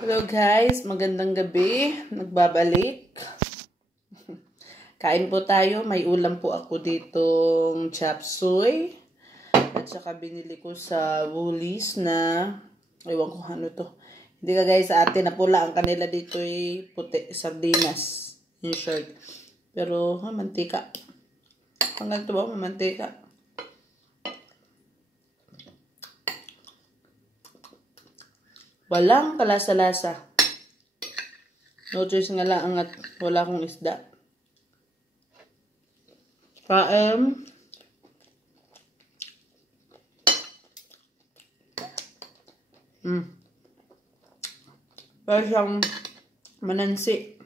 Hello guys, magandang gabi. Nagbabalik. Kain po tayo. May ulam po ako ditong chop suey. At saka binili ko sa Woolies na, ewan ko ano to. Hindi ka guys, sa atin na pula. Ang kanila dito ay puti, sardinas. Yung shirt. Pero, mantika. Hanggang ito ba, mantika. Walang kalasa-lasa. No choice nga lang at wala akong isda. Kain. Parang siyang manansi.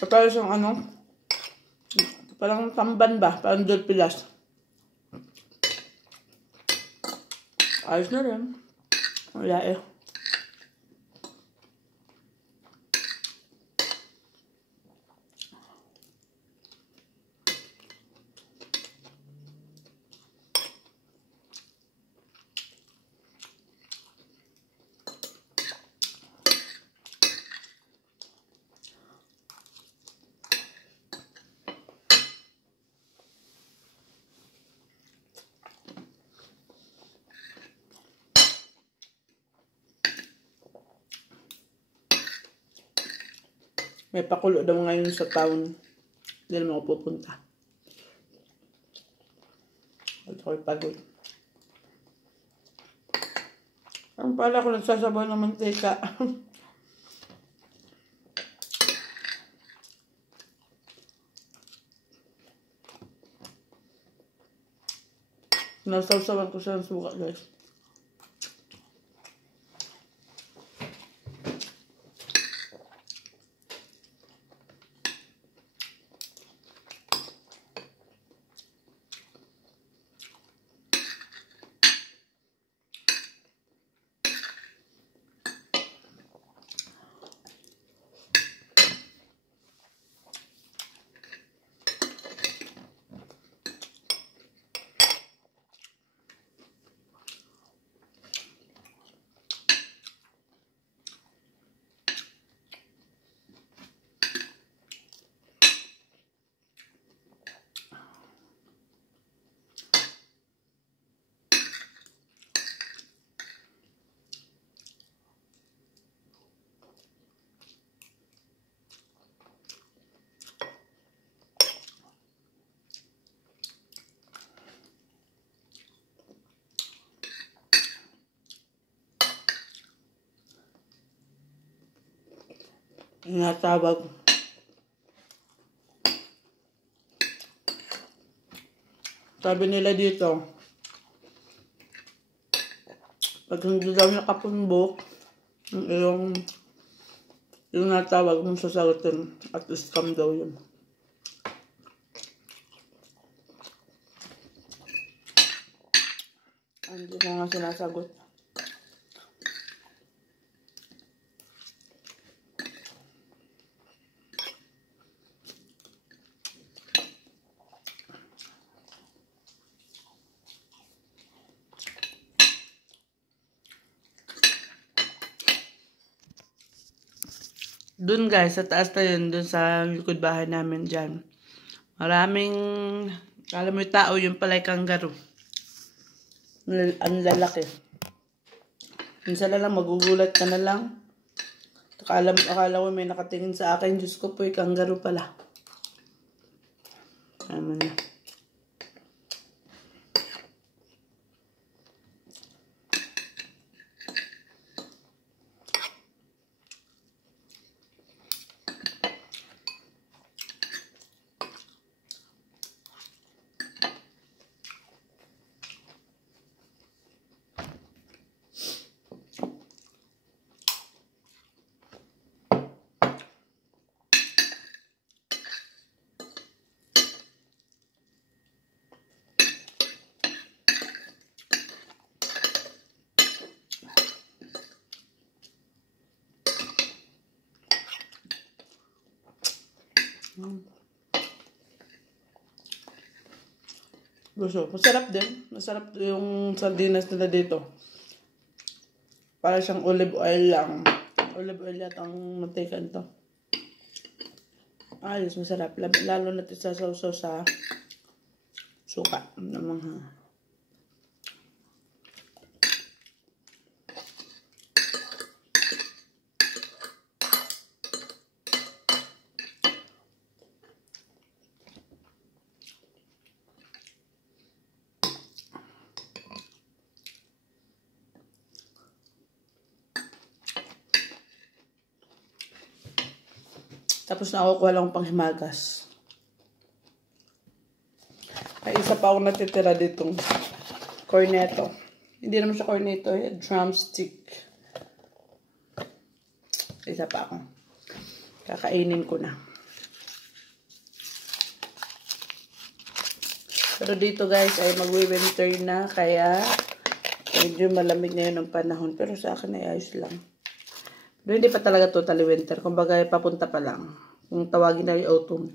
Parang siyang ano. Parang tamban ba? Parang dulpilas. Ayos na rin. Wala eh. May pakulo daw ngayon sa town. Hindi naman ako pupunta. At ako'y pagod. Ang pala ko nagsasabaw ng mantika. Nasawsawan ko siya ng suka guys. Natawag. Sabi nila dito, pag hindi daw nakapunbok, yung natawag mong sasagutin at scam daw yun. Hindi ko nga sinasagot. Dun guys, sa taas na yun, dun sa likod bahay namin dyan. Maraming, alam mo yung tao, yung palay kangaroo. Ang lalaki. Minsan na lang, magugulat ka na lang. Akala ko may nakatingin sa akin, Diyos ko po, yung kangaroo pala. Ano na. Gusto. Masarap din. Masarap yung sardinas nila dito. Para siyang olive oil lang. Olive oil at ang mantika nito. Ayos, masarap. Lalo na ito sa sausaw sa suka. Namang tapos nakukuha lang panghimagas. Ay, isa pa ako natitira ditong cornetto. Hindi naman siya cornetto, drumstick. Isa pa ako. Kakainin ko na. Pero dito guys ay magwi-winter na, kaya medyo malamig ngayon ang panahon. Pero sa akin ay ayos lang. Pero hindi pa talaga totally winter. Kumbaga, papunta pa lang. Kung tawagin na yung autumn.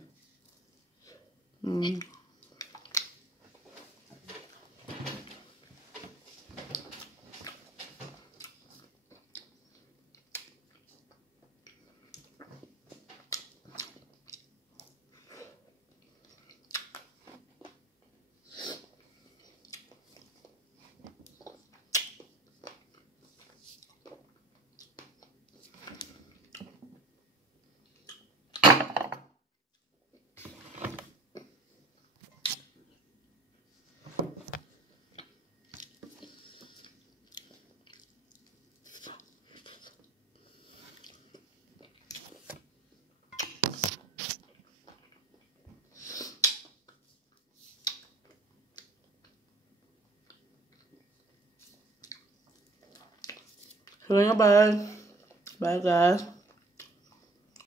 So, bye. Bye guys.